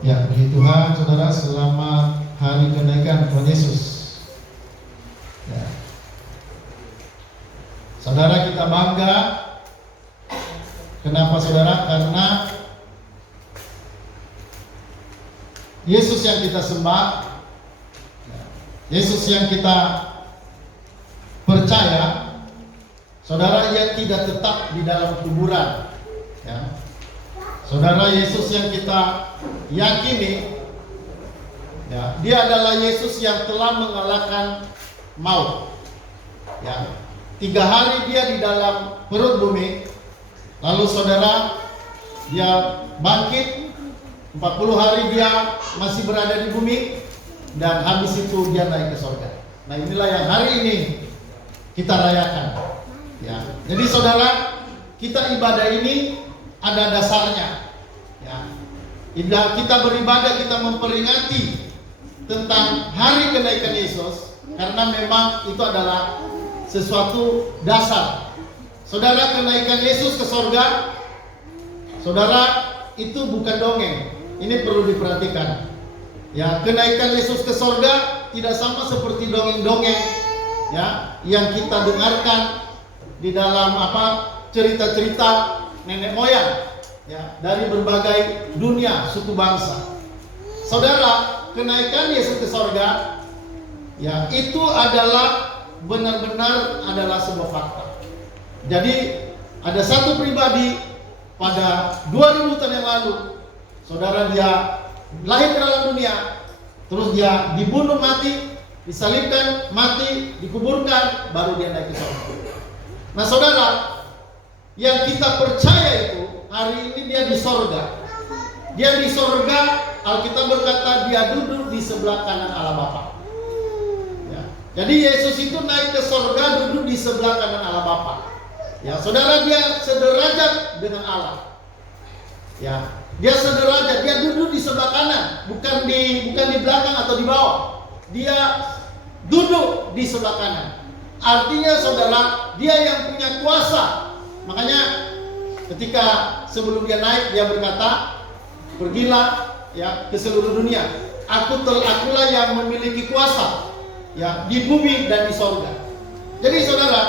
Ya, puji Tuhan, saudara, selamat hari kenaikan Tuhan Yesus. Ya. Saudara, kita bangga. Kenapa saudara? Karena Yesus yang kita sembah, Yesus yang kita percaya, saudara, Ia tidak tetap di dalam kuburan. Ya. Saudara, Yesus yang kita yakini, ya, Dia adalah Yesus yang telah mengalahkan maut. Ya, 3 hari Dia di dalam perut bumi, lalu saudara, Dia bangkit, 40 hari Dia masih berada di bumi, dan habis itu Dia naik ke surga. Nah, inilah yang hari ini kita rayakan. Ya, jadi saudara, kita ibadah ini ada dasarnya. Ya, kita beribadah, kita memperingati tentang hari kenaikan Yesus, karena memang itu adalah sesuatu dasar. Saudara, kenaikan Yesus ke surga, saudara, itu bukan dongeng. Ini perlu diperhatikan. Ya, kenaikan Yesus ke surga tidak sama seperti dongeng-dongeng, ya, yang kita dengarkan di dalam cerita-cerita nenek moyang, ya, dari berbagai dunia suku bangsa. Saudara, kenaikan Yesus ke surga, ya, itu adalah benar-benar adalah sebuah fakta. Jadi ada satu pribadi pada 2000 tahun yang lalu, saudara, dia lahir ke dalam dunia, terus dia dibunuh mati, disalibkan mati, dikuburkan, baru dia naik ke surga. Nah saudara, yang kita percaya itu hari ini dia di sorga. Dia di sorga, Alkitab berkata dia duduk di sebelah kanan Allah Bapa. Ya. Jadi Yesus itu naik ke sorga, duduk di sebelah kanan Allah Bapa. Ya, saudara, dia sederajat dengan Allah. Ya, dia sederajat, dia duduk di sebelah kanan, bukan di belakang atau di bawah. Dia duduk di sebelah kanan. Artinya saudara, dia yang punya kuasa. Makanya ketika sebelum dia naik, dia berkata, pergilah, ya, ke seluruh dunia. Akulah yang memiliki kuasa, ya, di bumi dan di sorga. Jadi saudara,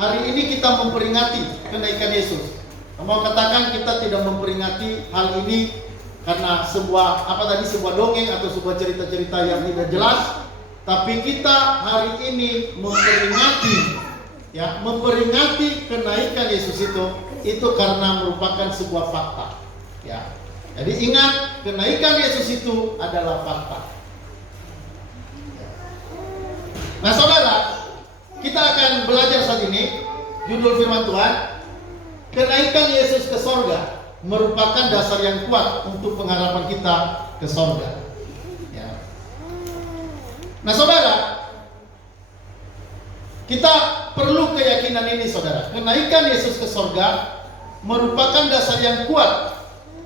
hari ini kita memperingati kenaikan Yesus. Mau katakan kita tidak memperingati hal ini karena sebuah dongeng atau sebuah cerita-cerita yang tidak jelas, tapi kita hari ini memperingati kenaikan Yesus itu karena merupakan sebuah fakta. Ya. Jadi ingat, kenaikan Yesus itu adalah fakta. Nah saudara, kita akan belajar saat ini judul firman Tuhan, kenaikan Yesus ke sorga merupakan dasar yang kuat untuk pengharapan kita ke sorga. Ya. Nah saudara, kita perlu keyakinan ini saudara. Kenaikan Yesus ke sorga merupakan dasar yang kuat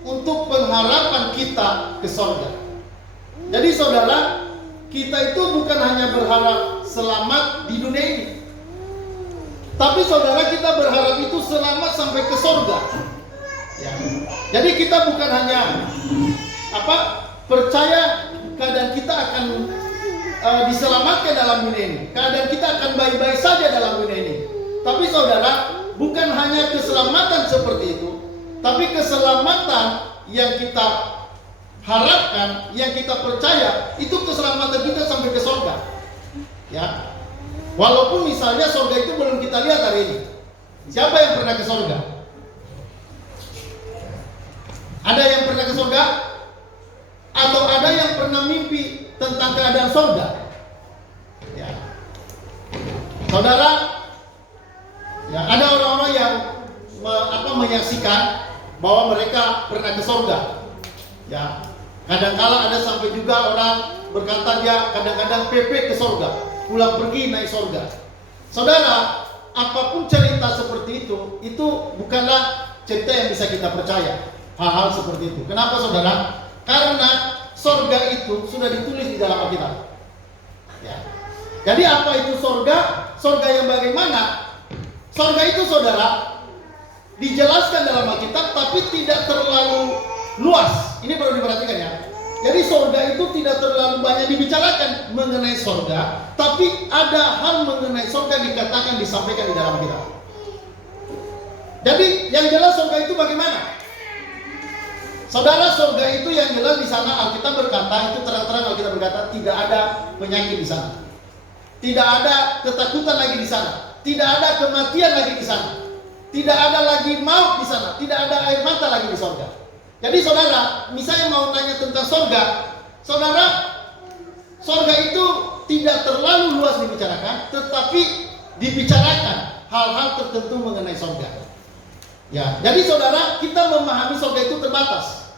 untuk pengharapan kita ke sorga. Jadi saudara, kita itu bukan hanya berharap selamat di dunia ini, tapi saudara, kita berharap itu selamat sampai ke sorga. Ya. Jadi kita bukan hanya percaya keadaan kita akan diselamatkan dalam dunia ini, keadaan kita akan baik-baik saja dalam dunia ini. Tapi saudara, bukan hanya keselamatan seperti itu, tapi keselamatan yang kita harapkan, yang kita percaya, itu keselamatan kita sampai ke surga. Ya, walaupun misalnya surga itu belum kita lihat hari ini. Siapa yang pernah ke surga? Ada yang pernah ke surga? Atau ada yang pernah mimpi tentang keadaan surga? Ya. Saudara, ya, ada orang-orang yang menyaksikan bahwa mereka pernah ke surga. Ya, kadang-kala ada sampai juga orang berkata dia kadang-kadang PP ke surga, pulang pergi naik surga. Saudara, apapun cerita seperti itu bukanlah cerita yang bisa kita percaya. Hal-hal seperti itu. Kenapa saudara? Karena surga itu sudah ditulis di dalam Alkitab. Ya. Jadi apa itu surga? Surga yang bagaimana? Surga itu saudara dijelaskan dalam Alkitab, tapi tidak terlalu luas. Ini perlu diperhatikan ya. Jadi sorga itu tidak terlalu banyak dibicarakan mengenai sorga, tapi ada hal mengenai sorga dikatakan, disampaikan di dalam kitab. Jadi yang jelas sorga itu bagaimana? Saudara, sorga itu yang jelas di sana Alkitab berkata, itu terang-terang Alkitab berkata, tidak ada penyakit di sana, tidak ada ketakutan lagi di sana, tidak ada kematian lagi di sana, tidak ada lagi maut di sana, tidak ada air mata lagi di sorga. Jadi saudara, misalnya mau tanya tentang sorga, saudara, sorga itu tidak terlalu luas dibicarakan, tetapi dibicarakan hal-hal tertentu mengenai sorga. Ya, jadi saudara, kita memahami sorga itu terbatas.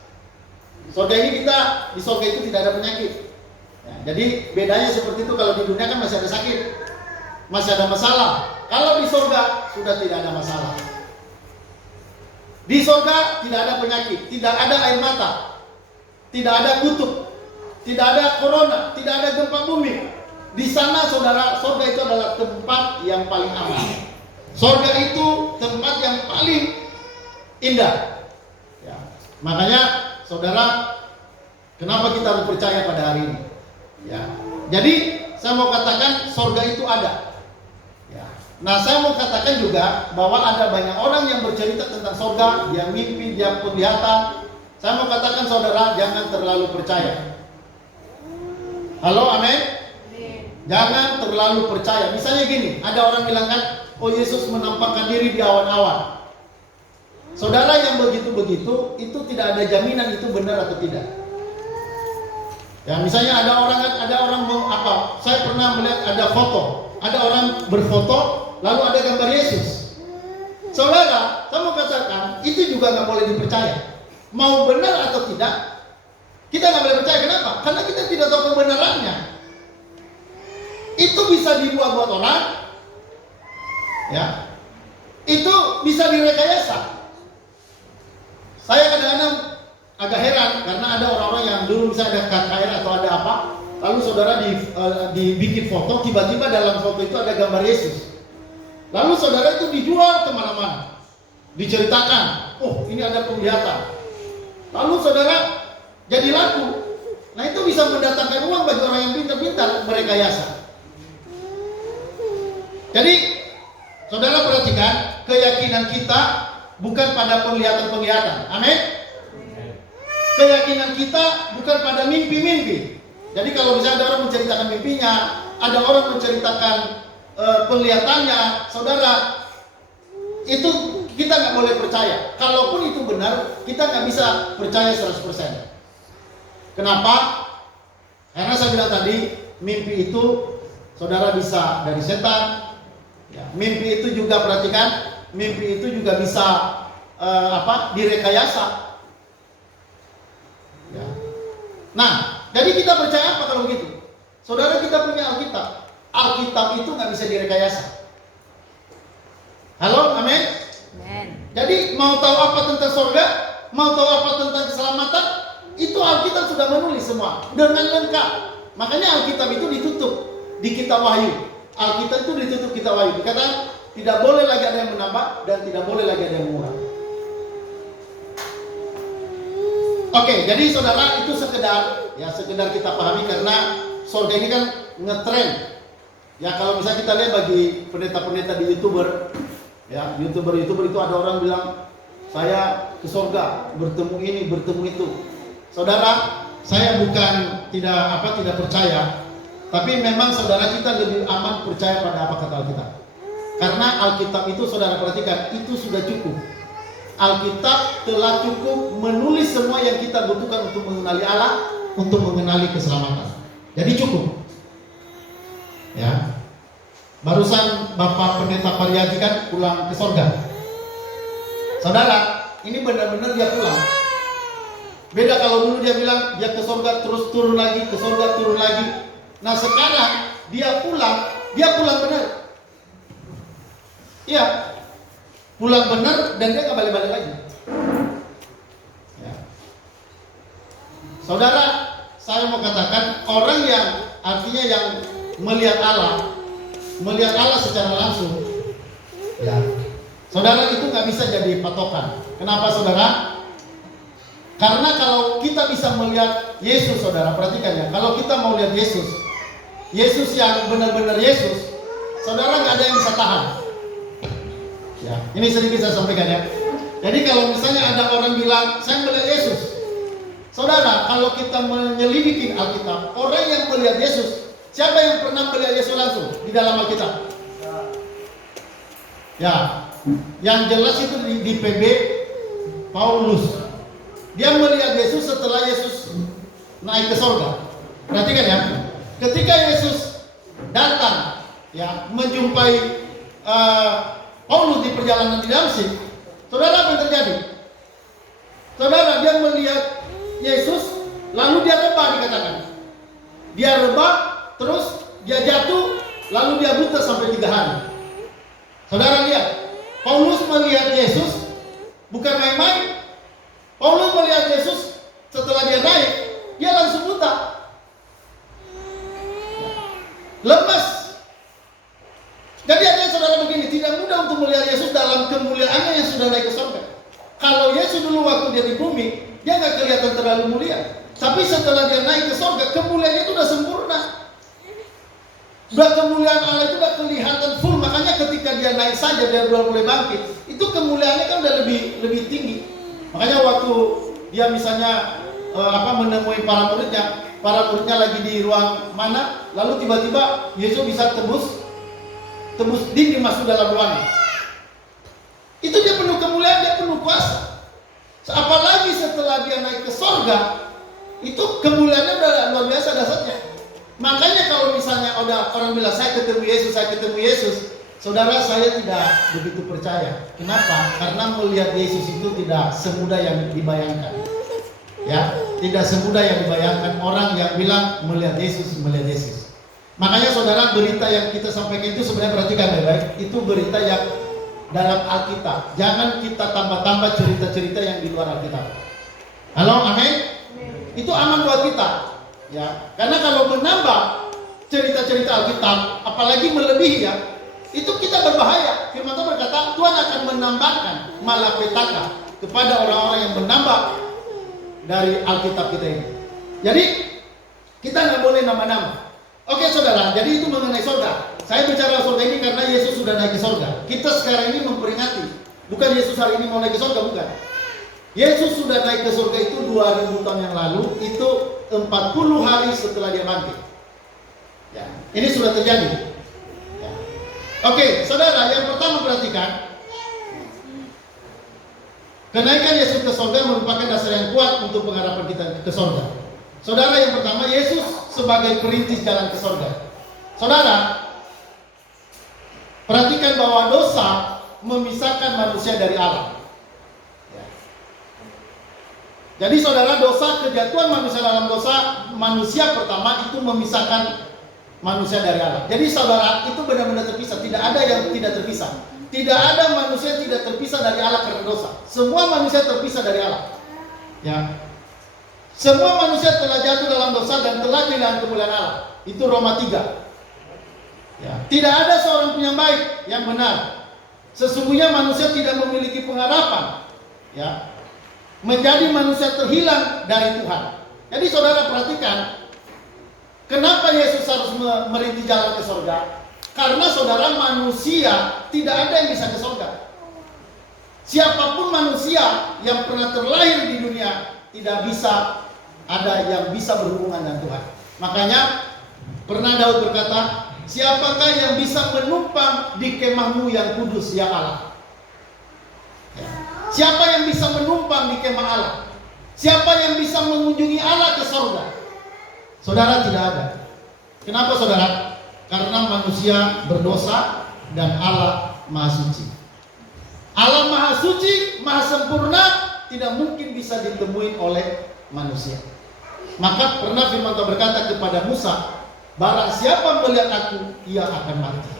Sorga ini di sorga itu tidak ada penyakit. Ya, jadi bedanya seperti itu, kalau di dunia kan masih ada sakit, masih ada masalah. Kalau di sorga sudah tidak ada masalah. Di sorga tidak ada penyakit, tidak ada air mata, tidak ada kutub, tidak ada corona, tidak ada gempa bumi. Di sana saudara, sorga itu adalah tempat yang paling aman. Sorga itu tempat yang paling indah. Ya. Makanya saudara, kenapa kita harus percaya pada hari ini? Ya. Jadi saya mau katakan sorga itu ada. Ya. Nah, saya mau katakan juga bahwa ada banyak orang yang bercerita tentang sorga, dia mimpi, dia penglihatan. Saya mau katakan saudara, jangan terlalu percaya. Halo, amin? Jangan terlalu percaya. Misalnya gini, ada orang bilang kan, oh Yesus menampakkan diri di awan-awan. Saudara, yang begitu-begitu, itu tidak ada jaminan itu benar atau tidak. Ya, misalnya ada orang mau apa? Saya pernah melihat ada foto, ada orang berfoto, lalu ada gambar Yesus. Saudara, saya mau katakan, itu juga nggak boleh dipercaya. Mau benar atau tidak, kita nggak boleh percaya. Kenapa? Karena kita tidak tahu kebenarannya. Itu bisa dibuat-buat orang, ya. Itu bisa direkayasa. Saya kadang-kadang agak heran karena ada orang-orang yang dulu bisa ada KKR atau ada apa, lalu saudara dibikin foto, tiba-tiba dalam foto itu ada gambar Yesus. Lalu saudara itu dijual kemana-mana, diceritakan, oh ini ada penglihatan. Lalu saudara jadi laku. Nah itu bisa mendatangkan uang bagi orang yang pintar-pintar merekayasa. Jadi saudara perhatikan, keyakinan kita bukan pada penglihatan-penglihatan. Amin. Keyakinan kita bukan pada mimpi-mimpi. Jadi kalau misalnya ada orang menceritakan mimpinya, ada orang menceritakan penglihatannya, saudara, itu kita nggak boleh percaya. Kalaupun itu benar, kita nggak bisa percaya 100%. Kenapa? Karena saya bilang tadi, mimpi itu saudara bisa dari setan. Ya, mimpi itu juga perhatikan, mimpi itu juga bisa direkayasa. Ya. Nah, jadi kita percaya apa kalau begitu? Saudara, kita punya Alkitab. Alkitab itu nggak bisa direkayasa. Halo, amin? Amen. Jadi mau tahu apa tentang surga, mau tahu apa tentang keselamatan, itu Alkitab sudah menulis semua dengan lengkap. Makanya Alkitab itu ditutup di kitab Wahyu. Alkitab itu ditutup kitab Wahyu. Dikatakan tidak boleh lagi ada yang menambah dan tidak boleh lagi ada yang mengurang. Oke, jadi saudara, itu sekedar kita pahami karena surga ini kan ngetren. Ya kalau misalnya kita lihat bagi pendeta-pendeta di YouTuber, ya YouTuber itu ada orang bilang saya ke surga, bertemu ini, bertemu itu. Saudara, saya bukan tidak percaya, tapi memang saudara kita lebih aman percaya pada apa kata Alkitab. Karena Alkitab itu saudara perhatikan, itu sudah cukup. Alkitab telah cukup menulis semua yang kita butuhkan untuk mengenali Allah, untuk mengenali keselamatan. Jadi cukup. Ya. Barusan Bapak Pendeta Pariadi kan pulang ke surga. Saudara, ini benar-benar dia pulang. Beda kalau dulu dia bilang dia ke surga terus turun lagi, ke surga turun lagi. Nah sekarang dia pulang benar. Iya, pulang benar dan dia nggak balik-balik lagi. Ya. Saudara, saya mau katakan orang yang artinya yang melihat Allah secara langsung, ya, saudara itu nggak bisa jadi patokan. Kenapa saudara? Karena kalau kita bisa melihat Yesus, saudara, perhatikan ya. Kalau kita mau lihat Yesus, Yesus yang benar-benar Yesus, saudara, nggak ada yang bisa tahan. Ya, ini sedikit saya sampaikan ya. Jadi kalau misalnya ada orang bilang, saya melihat Yesus, saudara, kalau kita menyelidiki Alkitab, orang yang melihat Yesus, siapa yang pernah melihat Yesus langsung di dalam Alkitab? Ya, yang jelas itu di PB Paulus. Dia melihat Yesus setelah Yesus naik ke sorga. Perhatikan ya, ketika Yesus datang, ya, menjumpai Paulus di perjalanan di Damsyik, saudara, apa yang terjadi? Saudara, dia melihat Yesus, lalu dia rebah, dikatakan. Dia rebah, terus dia jatuh, lalu dia buta sampai 3 hari. Saudara lihat, Paulus melihat Yesus bukan main-main. Paulus melihat Yesus setelah dia naik, dia langsung buta, lemas. Jadi ada saudara begini, tidak mudah untuk melihat Yesus dalam kemuliaannya yang sudah naik ke surga. Kalau Yesus dulu waktu dia di bumi, dia nggak kelihatan terlalu mulia. Tapi setelah dia naik ke surga, kemuliaannya itu udah sempurna. Udah kemuliaan Allah itu udah kelihatan full. Makanya ketika dia naik saja, dia mulai bangkit, itu kemuliaannya kan udah lebih tinggi. Makanya waktu dia misalnya menemui para muridnya lagi di ruang mana, lalu tiba-tiba Yesus bisa tebus dinding masuk dalam ruangan. Itu dia penuh kemuliaan, dia penuh kuasa. Apalagi setelah dia naik ke sorga, itu kemuliaannya udah luar biasa dasarnya. Makanya kalau misalnya orang bilang saya ketemu Yesus, saudara, saya tidak begitu percaya. Kenapa? Karena melihat Yesus itu tidak semudah yang dibayangkan. Ya, tidak semudah yang dibayangkan orang yang bilang melihat Yesus. Makanya saudara, berita yang kita sampaikan itu sebenarnya, perhatikan baik-baik, itu berita yang dalam Alkitab. Jangan kita tambah-tambah cerita-cerita yang di luar Alkitab. Halo, amin? Itu aman buat kita. Ya, karena kalau menambah cerita-cerita Alkitab, apalagi melebihi ya, itu kita berbahaya. Firman Tuhan berkata, Tuhan akan menambahkan malapetaka kepada orang-orang yang menambah dari Alkitab kita ini. Jadi kita nggak boleh nambah-nambah. Oke saudara, jadi itu mengenai surga. Saya bicara surga ini karena Yesus sudah naik ke surga. Kita sekarang ini memperingati, bukan Yesus hari ini mau naik ke surga, bukan. Yesus sudah naik ke surga itu 2000 tahun yang lalu, itu 40 hari setelah dia bangkit. Ya, ini sudah terjadi. Ya. Oke, saudara, yang pertama perhatikan, kenaikan Yesus ke surga merupakan dasar yang kuat untuk pengharapan kita ke surga. Saudara, yang pertama, Yesus sebagai perintis jalan ke surga. Saudara, perhatikan bahwa dosa memisahkan manusia dari Allah. Ya. Jadi saudara, dosa, kejatuhan manusia dalam dosa, manusia pertama itu memisahkan manusia dari Allah. Jadi saudara, itu benar-benar terpisah. Tidak ada yang tidak terpisah. Tidak ada manusia yang tidak terpisah dari Allah karena dosa. Semua manusia terpisah dari Allah. Ya. Semua manusia telah jatuh dalam dosa dan telah kehilangan kemuliaan Allah. Itu Roma 3. Ya. Tidak ada seorang pun yang baik, yang benar. Sesungguhnya manusia tidak memiliki pengharapan. Ya. Menjadi manusia terhilang dari Tuhan. Jadi saudara perhatikan, kenapa Yesus harus merintis jalan ke surga? Karena saudara, manusia tidak ada yang bisa ke surga. Siapapun manusia yang pernah terlahir di dunia, tidak bisa ada yang bisa berhubungan dengan Tuhan. Makanya pernah Daud berkata, siapakah yang bisa menumpang di kemahmu yang kudus, ya Allah? Siapa yang bisa menumpang di kemah Allah? Siapa yang bisa mengunjungi Allah ke surga? Saudara, tidak ada. Kenapa saudara? Karena manusia berdosa dan Allah Maha Suci. Allah Maha Suci, Maha Sempurna, tidak mungkin bisa ditemui oleh manusia. Maka pernah firman Tuhan berkata kepada Musa, barang siapa melihat aku, ia akan mati.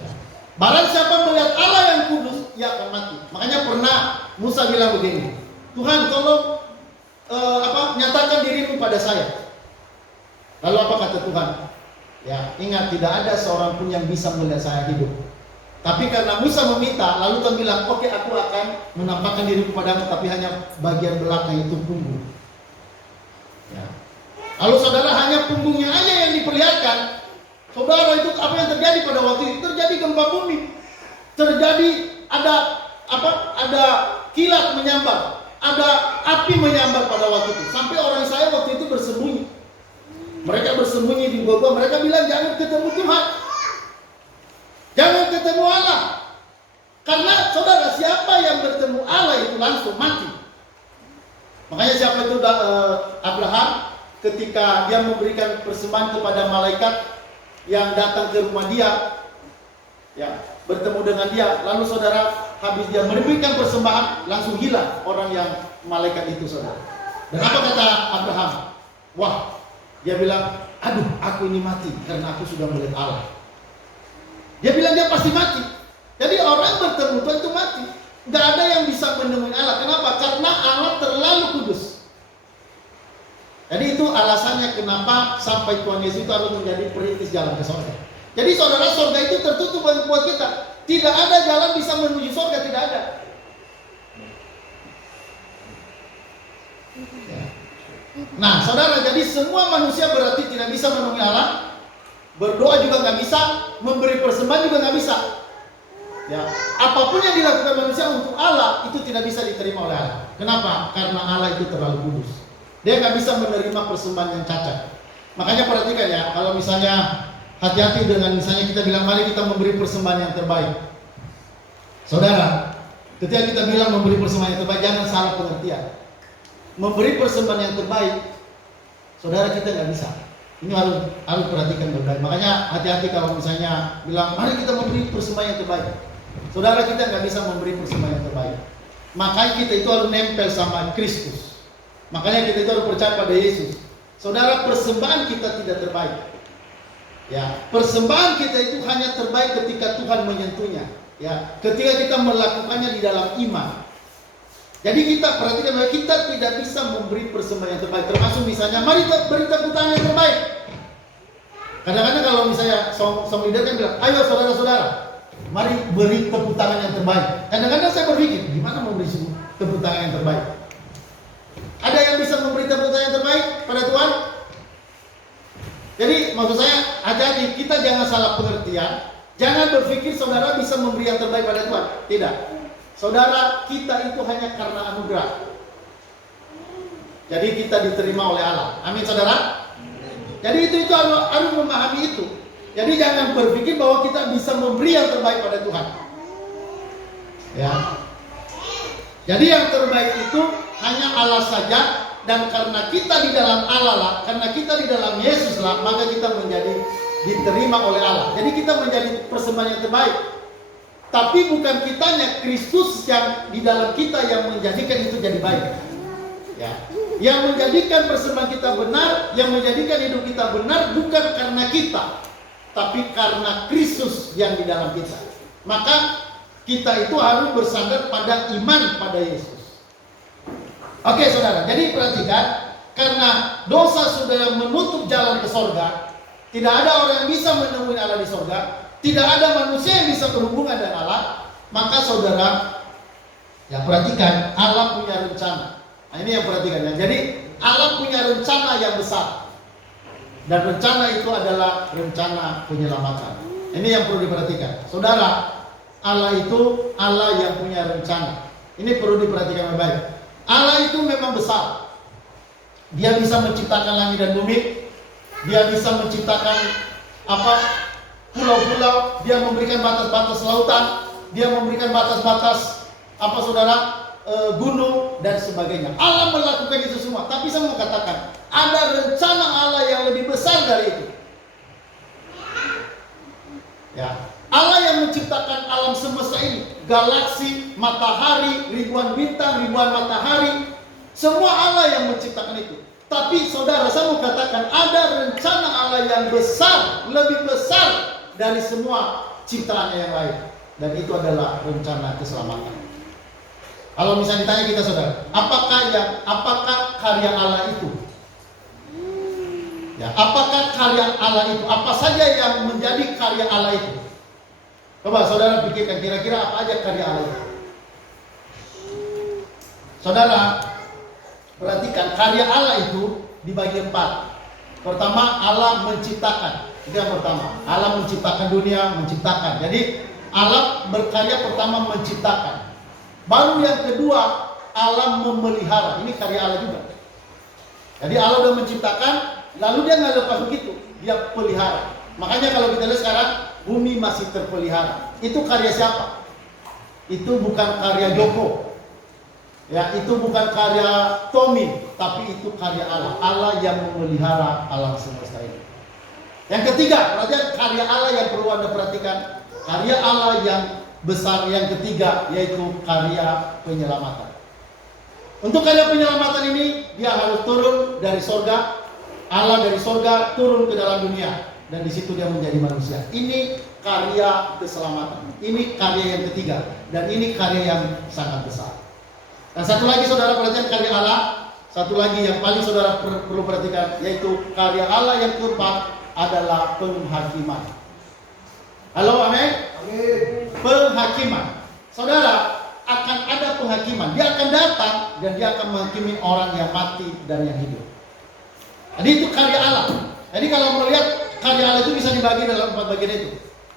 Ya. Barang siapa melihat Allah yang kudus, ia akan mati. Makanya pernah Musa bilang begini, Tuhan tolong nyatakan dirimu pada saya. Lalu apa kata Tuhan? Ya, ingat, tidak ada seorang pun yang bisa melihat saya hidup. Tapi karena Musa meminta, lalu Tuhan bilang, oke, aku akan menampakkan diri kepadamu, tapi hanya bagian belakang itu punggung. Ya. Lalu saudara, hanya punggungnya aja yang diperlihatkan. Saudara, itu apa yang terjadi pada waktu itu? Terjadi gempa bumi, terjadi ada kilat menyambar, ada api menyambar pada waktu itu. Sampai orang Israel waktu itu bersembunyi. Mereka bersembunyi di gua. Mereka bilang, jangan ketemu Tuhan, jangan ketemu Allah. Karena saudara, siapa yang bertemu Allah itu langsung mati. Makanya siapa itu Abraham, ketika dia memberikan persembahan kepada malaikat yang datang ke rumah dia, ya, bertemu dengan dia, lalu saudara, habis dia memberikan persembahan, langsung hilang orang yang malaikat itu, saudara. Dan apa kata Abraham? Wah, dia bilang, aduh, aku ini mati karena aku sudah melihat Allah. Dia bilang dia pasti mati. Jadi orang bertemu Tuhan itu mati. Gak ada yang bisa menemui Allah. Kenapa? Karena Allah terlalu kudus. Jadi itu alasannya kenapa sampai Tuhan Yesus itu harus menjadi perintis jalan ke surga. Jadi saudara, surga itu tertutup buat kita. Tidak ada jalan bisa menuju surga, tidak ada. Nah saudara, jadi semua manusia berarti tidak bisa menemui Allah. Berdoa juga nggak bisa, memberi persembahan juga nggak bisa. Ya, apapun yang dilakukan manusia untuk Allah itu tidak bisa diterima oleh Allah. Kenapa? Karena Allah itu terlalu kudus. Dia nggak bisa menerima persembahan yang cacat. Makanya perhatikan ya, kalau misalnya hati-hati dengan misalnya kita bilang mari kita memberi persembahan yang terbaik. Saudara, ketika kita bilang memberi persembahan yang terbaik, jangan salah pengertian. Memberi persembahan yang terbaik, saudara, kita nggak bisa. Ini harus perhatikan baik-baik. Makanya hati-hati kalau misalnya bilang mari kita memberi persembahan yang terbaik. Saudara, kita nggak bisa memberi persembahan yang terbaik. Makanya kita itu harus nempel sama Kristus. Makanya kita itu harus percaya pada Yesus. Saudara, persembahan kita tidak terbaik. Ya, persembahan kita itu hanya terbaik ketika Tuhan menyentuhnya. Ya, ketika kita melakukannya di dalam iman. Jadi kita perhatikan bahwa kita tidak bisa memberi persembahan yang terbaik. Termasuk misalnya, mari kita beri tepuk tangan yang terbaik. Kadang-kadang kalau misalnya song leader kan bilang, ayo saudara-saudara, mari beri tepuk tangan yang terbaik. Kadang-kadang saya berpikir, gimana memberi tepuk tangan yang terbaik? Ada yang bisa memberi tepuk tangan yang terbaik pada Tuhan? Jadi maksud saya, hati-hati, kita jangan salah pengertian. Jangan berpikir saudara bisa memberi yang terbaik pada Tuhan. Tidak. Saudara, kita itu hanya karena anugerah. Jadi kita diterima oleh Allah. Amin saudara. Jadi itu harus memahami itu. Jadi jangan berpikir bahwa kita bisa memberi yang terbaik pada Tuhan. Ya. Jadi yang terbaik itu hanya Allah saja. Dan karena kita di dalam Allah lah, karena kita di dalam Yesus lah, maka kita menjadi diterima oleh Allah. Jadi kita menjadi persembahan yang terbaik. Tapi bukan kitanya, Kristus yang di dalam kita yang menjadikan itu jadi baik. Ya. Yang menjadikan persembahan kita benar, yang menjadikan hidup kita benar bukan karena kita, tapi karena Kristus yang di dalam kita. Maka kita itu harus bersandar pada iman pada Yesus. Oke saudara, jadi perhatikan, karena dosa sudah menutup jalan ke sorga, tidak ada orang yang bisa menemui Allah di sorga, tidak ada manusia yang bisa berhubungan dengan Allah, maka saudara, ya perhatikan, Allah punya rencana. Nah ini yang perhatikan ya. Jadi Allah punya rencana yang besar, dan rencana itu adalah rencana penyelamatan. Ini yang perlu diperhatikan, saudara. Allah itu Allah yang punya rencana. Ini perlu diperhatikan baik. Allah itu memang besar. Dia bisa menciptakan langit dan bumi. Dia bisa menciptakan pulau-pulau. Dia memberikan batas-batas lautan. Dia memberikan batas-batas gunung dan sebagainya. Allah melakukan itu semua. Tapi saya mau katakan, ada rencana Allah yang lebih besar dari itu. Ya, Allah yang menciptakan alam semesta ini, galaksi, matahari, ribuan bintang, ribuan matahari, semua Allah yang menciptakan itu. Tapi saudara, saya mau katakan ada rencana Allah yang besar, lebih besar dari semua ciptaannya yang lain, dan itu adalah rencana keselamatan. Kalau misalnya ditanya kita saudara, apakah karya Allah itu? Ya, apakah karya Allah itu? Apa saja yang menjadi karya Allah itu? Coba saudara pikirkan kira-kira apa aja karya Allah itu. Saudara perhatikan, karya Allah itu dibagi 4. Pertama, Allah menciptakan. Itu yang pertama. Allah menciptakan dunia, menciptakan. Jadi Allah berkarya pertama menciptakan. Baru yang kedua, Allah memelihara. Ini karya Allah juga. Jadi Allah udah menciptakan, lalu dia nggak lepas begitu, dia pelihara. Makanya kalau kita lihat sekarang, bumi masih terpelihara. Itu karya siapa? Itu bukan karya Joko. Ya, itu bukan karya Tommy, tapi itu karya Allah. Allah yang memelihara alam semesta ini. Yang ketiga, perhatian karya Allah yang perlu Anda perhatikan. Karya Allah yang besar yang ketiga, yaitu karya penyelamatan. Untuk karya penyelamatan ini, dia harus turun dari sorga. Allah dari sorga turun ke dalam dunia. Dan di situ dia menjadi manusia. Ini karya keselamatan. Ini karya yang ketiga. Dan ini karya yang sangat besar. Dan satu lagi saudara perhatikan karya Allah. Satu lagi yang paling saudara perlu perhatikan, yaitu karya Allah yang keempat adalah penghakiman. Halo, amin? Amin. Penghakiman. Saudara, akan ada penghakiman. Dia akan datang dan dia akan menghakimi orang yang mati dan yang hidup. Jadi itu karya Allah. Jadi kalau melihat karya Allah itu bisa dibagi dalam 4 bagian itu.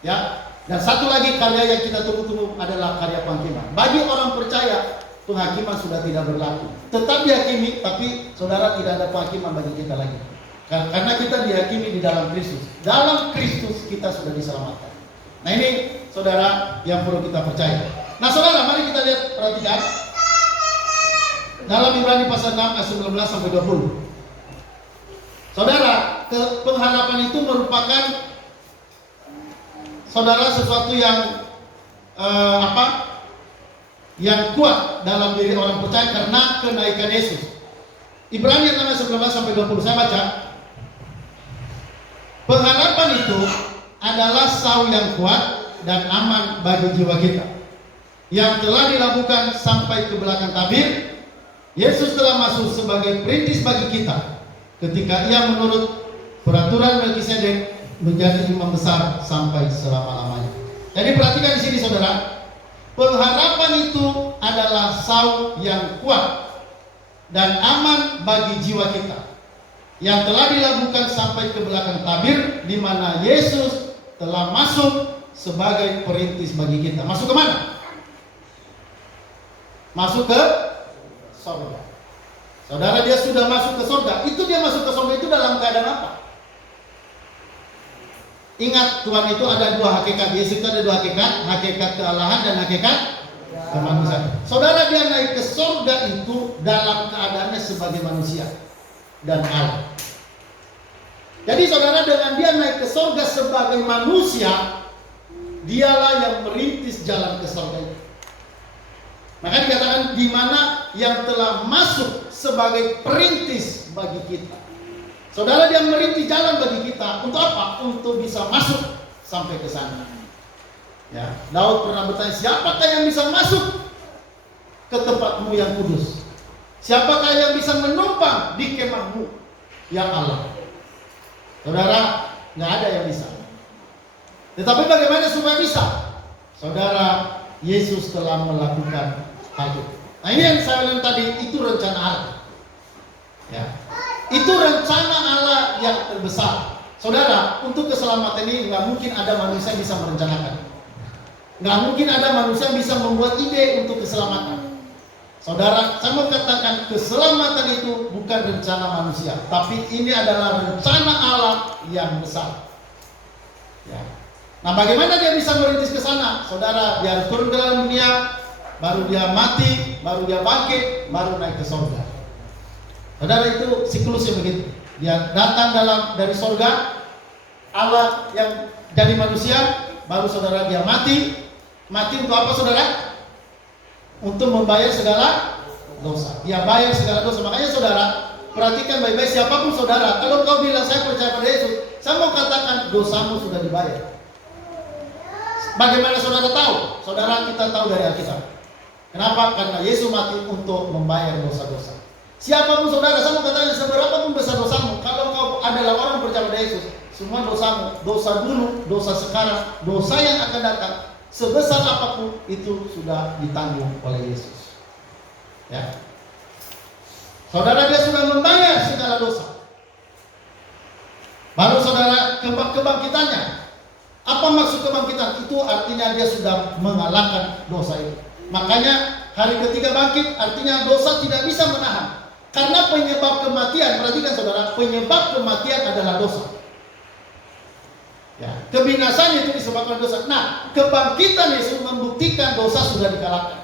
Ya. Dan satu lagi karya yang kita tunggu-tunggu adalah karya penghakiman. Bagi orang percaya, penghakiman sudah tidak berlaku. Tetap dihakimi, tapi saudara tidak ada penghakiman bagi kita lagi. Karena kita dihakimi di dalam Kristus. Dalam Kristus kita sudah diselamatkan. Nah ini saudara yang perlu kita percaya. Nah saudara, mari kita lihat, perhatikan dalam Ibrani pasal 6 ayat 19 sampai 20. Saudara, pengharapan itu merupakan saudara sesuatu yang yang kuat dalam diri orang percaya karena kenaikan Yesus. Ibrani 6 ayat 19 sampai 20, saya baca. Pengharapan itu adalah saul yang kuat dan aman bagi jiwa kita, yang telah dilakukan sampai ke belakang tabir. Yesus telah masuk sebagai perintis bagi kita ketika ia menurut peraturan Melkisedek menjadi imam besar sampai selama-lamanya. Jadi perhatikan di sini saudara, pengharapan itu adalah saul yang kuat dan aman bagi jiwa kita, yang telah dilakukan sampai ke belakang tabir, di mana Yesus telah masuk sebagai perintis bagi kita. Masuk ke mana? Masuk ke surga. Saudara, dia sudah masuk ke surga. Itu dia masuk ke surga itu dalam keadaan apa? Ingat, Tuhan itu ada 2 hakikat. Yesus itu ada 2 hakikat. Hakikat kealahan dan hakikat kemanusiaan. Saudara, dia naik ke surga itu dalam keadaannya sebagai manusia dan Allah. Jadi saudara, dengan dia naik ke surga sebagai manusia, dialah yang merintis jalan ke surga itu. Maka dikatakan di mana yang telah masuk sebagai perintis bagi kita. Saudara, dia merintis jalan bagi kita untuk apa? Untuk bisa masuk sampai ke sana. Ya, Daud pernah bertanya, siapakah yang bisa masuk ke tempatmu yang kudus? Siapakah yang bisa menumpang di kemahmu? Ya Allah. Saudara, nggak ada yang bisa. Tetapi bagaimana supaya bisa? Saudara, Yesus telah melakukan hal itu. Nah ini yang saya bilang tadi, itu rencana Allah. Ya, itu rencana Allah yang terbesar. Saudara, untuk keselamatan ini nggak mungkin ada manusia yang bisa merencanakan. Nggak mungkin ada manusia yang bisa membuat ide untuk keselamatan. Saudara, saya mau katakan keselamatan itu bukan rencana manusia, tapi ini adalah rencana Allah yang besar. Ya. Nah, bagaimana dia bisa merintis ke sana? Saudara, dia harus turun ke dalam dunia, baru dia mati, baru dia bangkit, baru naik ke surga. Saudara, itu siklusnya begitu. Dia datang dari surga, Allah yang jadi manusia, baru saudara dia mati. Mati untuk apa saudara? Untuk membayar segala dosa. Dia bayar segala dosa. Makanya saudara, perhatikan baik-baik siapapun saudara. Kalau kau bilang saya percaya pada Yesus, saya mau katakan dosamu sudah dibayar. Bagaimana saudara tahu? Saudara, kita tahu dari Alkitab. Kenapa? Karena Yesus mati untuk membayar dosa-dosa. Siapapun saudara, saya mau katakan seberapapun besar dosamu, kalau kau adalah orang percaya pada Yesus, semua dosamu, dosa dulu, dosa sekarang, dosa yang akan datang, sebesar apapun itu sudah ditanggung oleh Yesus. Ya. Saudara, dia sudah membayar segala dosa. Baru saudara kebangkitannya. Apa maksud kebangkitan? Itu artinya dia sudah mengalahkan dosa itu. Makanya hari ketiga bangkit artinya dosa tidak bisa menahan. Karena penyebab kematian, perhatikan saudara, penyebab kematian adalah dosa. Ya, kebinasaan itu disebabkan dosa. Nah, kebangkitan Yesus membuktikan dosa sudah dikalahkan.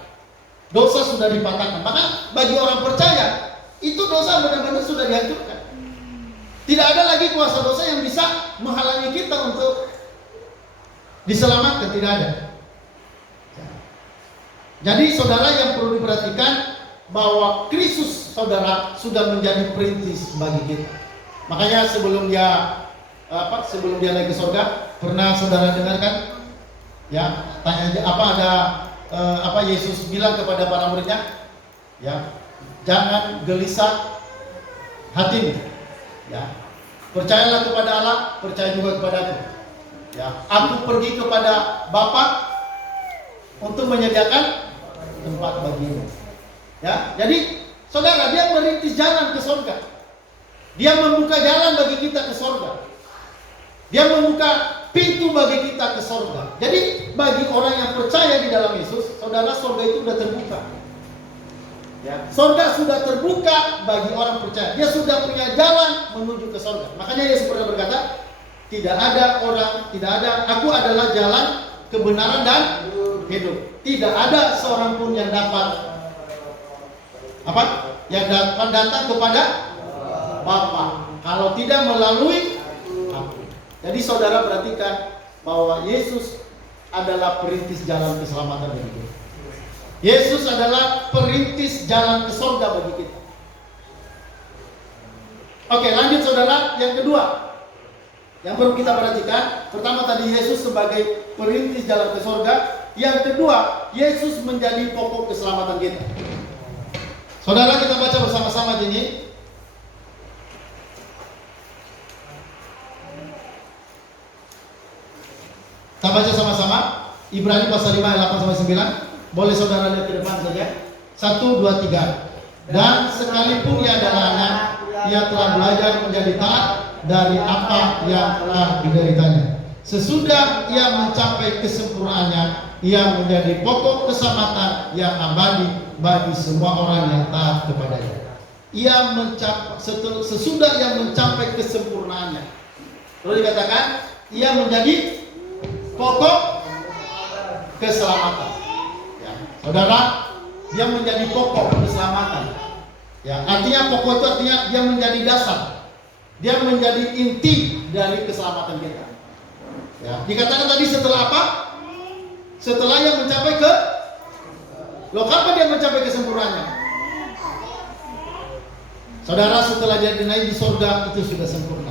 Dosa sudah dipatahkan. Maka bagi orang percaya, itu dosa benar-benar sudah dihancurkan. Tidak ada lagi kuasa dosa yang bisa menghalangi kita untuk diselamatkan, tidak ada. Jadi saudara, yang perlu diperhatikan bahwa Kristus saudara sudah menjadi perintis bagi kita. Makanya sebelum dia naik ke surga, pernah saudara dengarkan? Ya, tanya apa Yesus bilang kepada para muridnya? Ya, jangan gelisah hatimu. Ya, percayalah kepada Allah, percaya juga kepada Aku. Ya, Aku pergi kepada Bapa untuk menyediakan tempat bagimu. Ya, jadi saudara, dia merintis jalan ke surga. Dia membuka jalan bagi kita ke surga. Dia membuka pintu bagi kita ke surga. Jadi bagi orang yang percaya di dalam Yesus, saudara, surga itu sudah terbuka. Ya, surga sudah terbuka bagi orang percaya. Dia sudah punya jalan menuju ke surga. Makanya Yesus pernah berkata, tidak ada, Aku adalah jalan, kebenaran dan hidup. Tidak ada seorang pun yang dapat datang kepada Bapa kalau tidak melalui Aku. Jadi saudara perhatikan bahwa Yesus adalah perintis jalan keselamatan bagi kita. Yesus adalah perintis jalan ke surga bagi kita. Oke, lanjut saudara, yang kedua yang perlu kita perhatikan. Pertama tadi Yesus sebagai perintis jalan ke surga. Yang kedua, Yesus menjadi pokok keselamatan kita. Saudara, kita baca bersama-sama ini. Kita baca sama-sama Ibrani pasal 5 ayat 8 sampai 9. Boleh saudara lihat ke depan saja. 1, 2, 3. Dan sekalipun ia adalah anak, ia telah belajar menjadi taat dari apa yang telah dideritanya. Sesudah ia mencapai kesempurnaannya, ia menjadi pokok keselamatan yang abadi bagi semua orang yang taat kepadanya. Sesudah ia mencapai kesempurnaannya, lalu dikatakan ia menjadi pokok keselamatan. Ya, saudara, dia menjadi pokok keselamatan. Ya, artinya pokok itu artinya dia menjadi dasar. Dia menjadi inti dari keselamatan kita. Ya, dikatakan tadi setelah apa? Setelah yang mencapai kapan dia mencapai kesempurnaannya? Saudara, setelah dia dinaik di surga, itu sudah sempurna.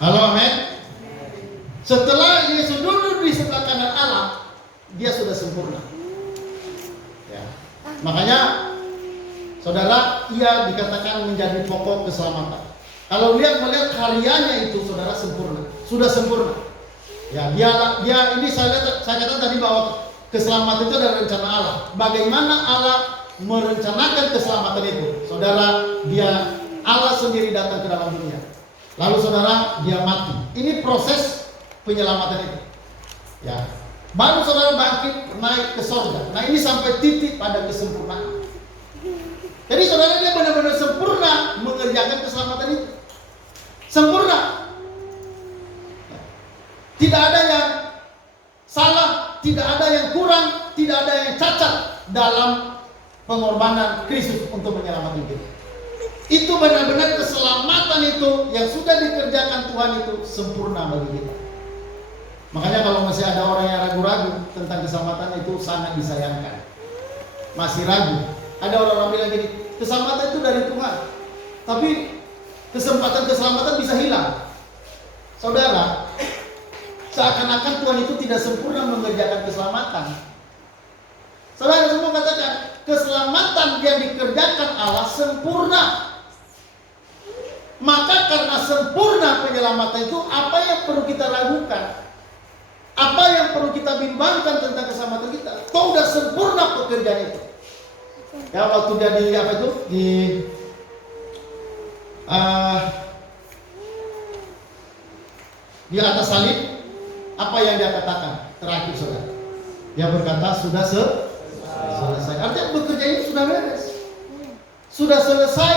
Halo, amin. Setelah Yesus duduk di sebelah kanan Allah, dia sudah sempurna. Ya. Makanya saudara, ia dikatakan menjadi pokok keselamatan. Kalau melihat karyanya itu, saudara, sempurna, sudah sempurna. Ya, dia ini saya katakan tadi bahwa keselamatan itu adalah rencana Allah. Bagaimana Allah merencanakan keselamatan itu? Saudara, Allah sendiri datang ke dalam dunia. Lalu saudara, dia mati. Ini proses penyelamatan itu. Ya. Baru saudara bangkit naik ke surga. Nah, ini sampai titik pada kesempurnaan. Jadi saudara, dia benar-benar sempurna mengerjakan keselamatan itu. Sempurna. Tidak ada yang salah, tidak ada yang kurang, tidak ada yang cacat dalam pengorbanan Kristus untuk menyelamatkan kita. Itu benar-benar keselamatan itu yang sudah dikerjakan Tuhan itu sempurna bagi kita. Makanya kalau masih ada orang yang ragu-ragu tentang keselamatan, itu sangat disayangkan. Masih ragu. Ada orang-orang bilang gini, keselamatan itu dari Tuhan, tapi kesempatan keselamatan bisa hilang. Saudara, seakan-akan Tuhan itu tidak sempurna mengerjakan keselamatan. Saudara semua katakan, keselamatan yang dikerjakan Allah sempurna. Maka karena sempurna penyelamatan itu, apa yang perlu kita ragukan? Apa yang perlu kita bimbangkan tentang keselamatan kita? Kau udah sempurna pekerjaan itu. Ya, waktu dia di atas salib, apa yang dia katakan terakhir, saudara? Dia berkata sudah selesai. Artinya bekerja itu sudah beres, sudah selesai.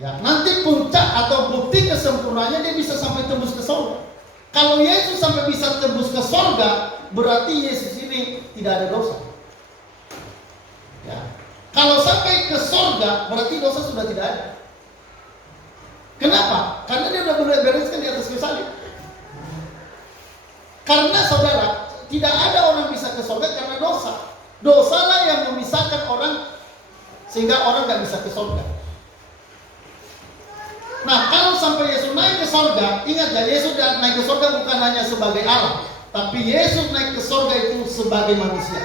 Ya, nanti puncak atau bukti kesempurnaannya dia bisa sampai tembus ke surga. Kalau Yesus sampai bisa tembus ke surga, berarti Yesus ini tidak ada dosa. Ya. Kalau sampai ke surga, berarti dosa sudah tidak ada. Kenapa? Karena dia sudah mulai bereskan di atas kayu salib. Karena saudara, tidak ada orang bisa ke surga karena dosa. Dosalah yang memisahkan orang sehingga orang tidak bisa ke surga. Nah, kalau sampai Yesus naik ke surga, ingat ya, Yesus naik ke surga bukan hanya sebagai Allah, tapi Yesus naik ke surga itu sebagai manusia.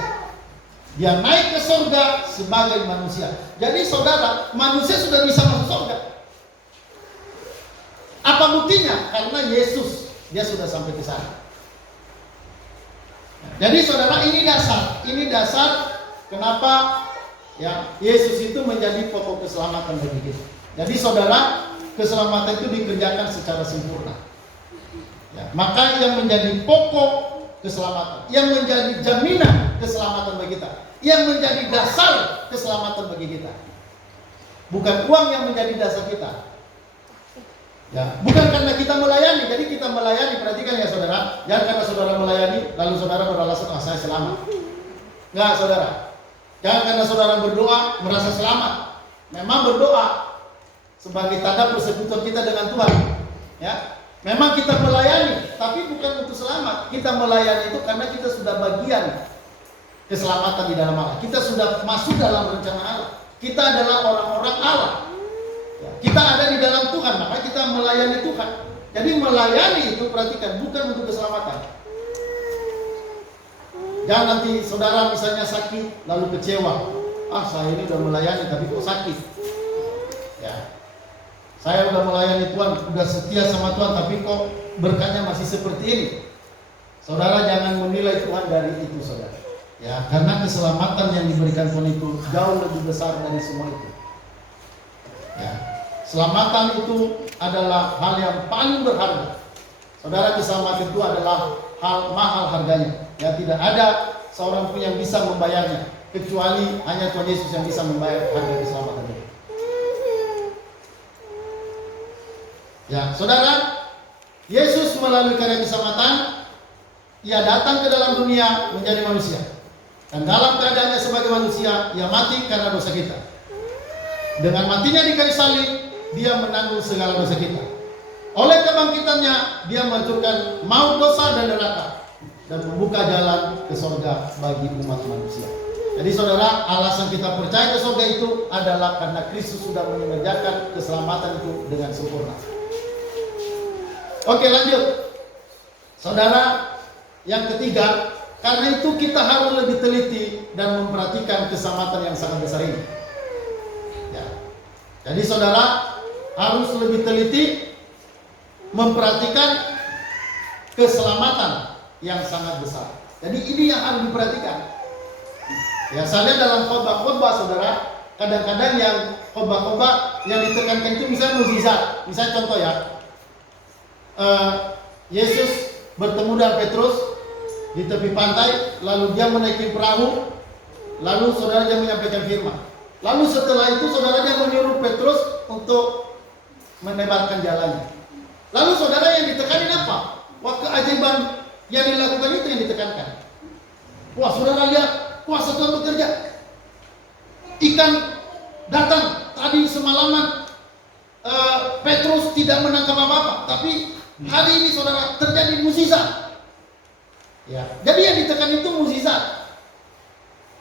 Dia naik ke surga sebagai manusia. Jadi saudara, manusia sudah bisa masuk surga. Apa buktinya? Karena Yesus, dia sudah sampai ke sana. Jadi saudara, ini dasar kenapa ya Yesus itu menjadi pokok keselamatan bagi kita. Jadi saudara, keselamatan itu dikerjakan secara sempurna. Ya, maka yang menjadi pokok keselamatan, yang menjadi jaminan keselamatan bagi kita, yang menjadi dasar keselamatan bagi kita, bukan uang yang menjadi dasar kita. Ya, bukan karena kita melayani, jadi kita melayani. Perhatikan ya saudara, jangan karena saudara melayani lalu saudara beralasan saya selamat. Enggak saudara, jangan karena saudara berdoa merasa selamat. Memang berdoa sebagai tanda persekutuan kita dengan Tuhan. Ya, memang kita melayani, tapi bukan untuk selamat. Kita melayani itu karena kita sudah bagian keselamatan di dalam Allah. Kita sudah masuk dalam rencana Allah. Kita adalah orang-orang Allah. Ya, kita ada di dalam Tuhan, maka kita melayani Tuhan. Jadi melayani itu perhatikan bukan untuk keselamatan. Jangan nanti saudara misalnya sakit lalu kecewa. Saya ini udah melayani tapi kok sakit. Ya. Saya udah melayani Tuhan, udah setia sama Tuhan, tapi kok berkatnya masih seperti ini. Saudara jangan menilai Tuhan dari itu, saudara. Ya, karena keselamatan yang diberikan Tuhan itu jauh lebih besar dari semua itu. Ya, selamatan itu adalah hal yang paling berharga. Saudara, keselamatan itu adalah hal mahal harganya. Ya, tidak ada seorang pun yang bisa membayarnya kecuali hanya Tuhan Yesus yang bisa membayar harga keselamatan itu. Ya, saudara, Yesus melalui karya keselamatan, ia datang ke dalam dunia menjadi manusia. Dan dalam keadaannya sebagai manusia, ia mati karena dosa kita. Dengan matinya di kayu salib, dia menanggung segala dosa kita. Oleh kebangkitannya, dia menghancurkan maut, dosa, dan neraka, dan membuka jalan ke surga bagi umat manusia. Jadi saudara, alasan kita percaya ke surga itu adalah karena Kristus sudah mengerjakan keselamatan itu dengan sempurna. Oke, lanjut. Saudara, yang ketiga, karena itu kita harus lebih teliti dan memperhatikan keselamatan yang sangat besar ini. Ya. Jadi saudara harus lebih teliti memperhatikan keselamatan yang sangat besar. Jadi ini yang harus diperhatikan. Ya, saya lihat dalam khotbah-khotbah saudara, kadang-kadang yang khotbah-khotbah yang ditekankan itu misalnya mukjizat. Misalnya contoh ya, Yesus bertemu dengan Petrus di tepi pantai, lalu dia menaiki perahu, lalu saudara dia menyampaikan firman. Lalu setelah itu saudara dia menyuruh Petrus untuk menebarkan jalannya. Lalu saudara yang ditekanin apa? Wah, keajaiban yang dilakukan itu yang ditekankan. Wah, saudara lihat kuasa Tuhan bekerja. Ikan datang tadi semalaman, Petrus tidak menangkap apa-apa, tapi hari ini saudara terjadi mukjizat. Ya, jadi yang ditekan itu mukjizat.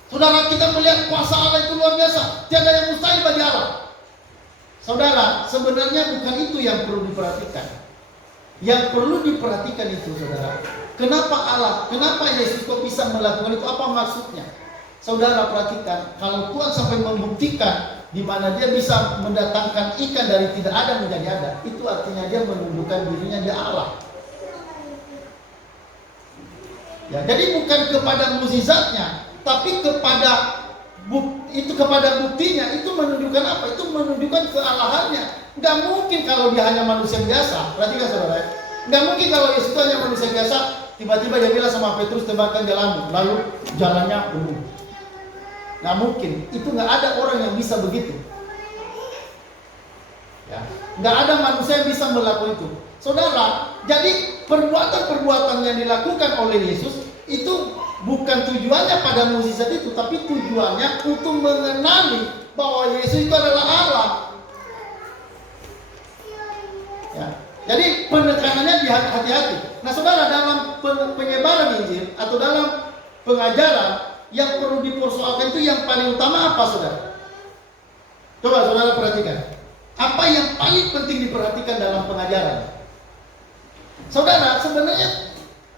Saudara, kita melihat kuasa Allah itu luar biasa. Tiada yang mustahil bagi Allah. Saudara, sebenarnya bukan itu yang perlu diperhatikan. Yang perlu diperhatikan itu saudara, kenapa Yesus kok bisa melakukan itu? Apa maksudnya? Saudara perhatikan, kalau Tuhan sampai membuktikan di mana dia bisa mendatangkan ikan dari tidak ada menjadi ada, itu artinya dia menunjukkan dirinya dia Allah. Ya, jadi bukan kepada mukjizatnya, tapi kepada buktinya. Itu menunjukkan apa? Itu menunjukkan kealahannya. Nggak mungkin kalau dia hanya manusia biasa. Perhatikan saudara, nggak mungkin kalau Yesus itu hanya manusia biasa, tiba-tiba dia bilang sama Petrus, tebakkan jalanmu, lalu jalannya penuh. Nggak mungkin. Itu nggak ada orang yang bisa begitu. Ya, nggak ada manusia yang bisa melakukan itu. Saudara, jadi perbuatan-perbuatan yang dilakukan oleh Yesus itu bukan tujuannya pada mukjizat itu, tapi tujuannya untuk mengenali bahwa Yesus itu adalah Allah. Ya, jadi penekanannya di hati-hati. Nah, saudara, dalam penyebaran Injil atau dalam pengajaran yang perlu dipersoalkan itu yang paling utama apa, saudara? Coba saudara perhatikan. Apa yang paling penting diperhatikan dalam pengajaran? Saudara, sebenarnya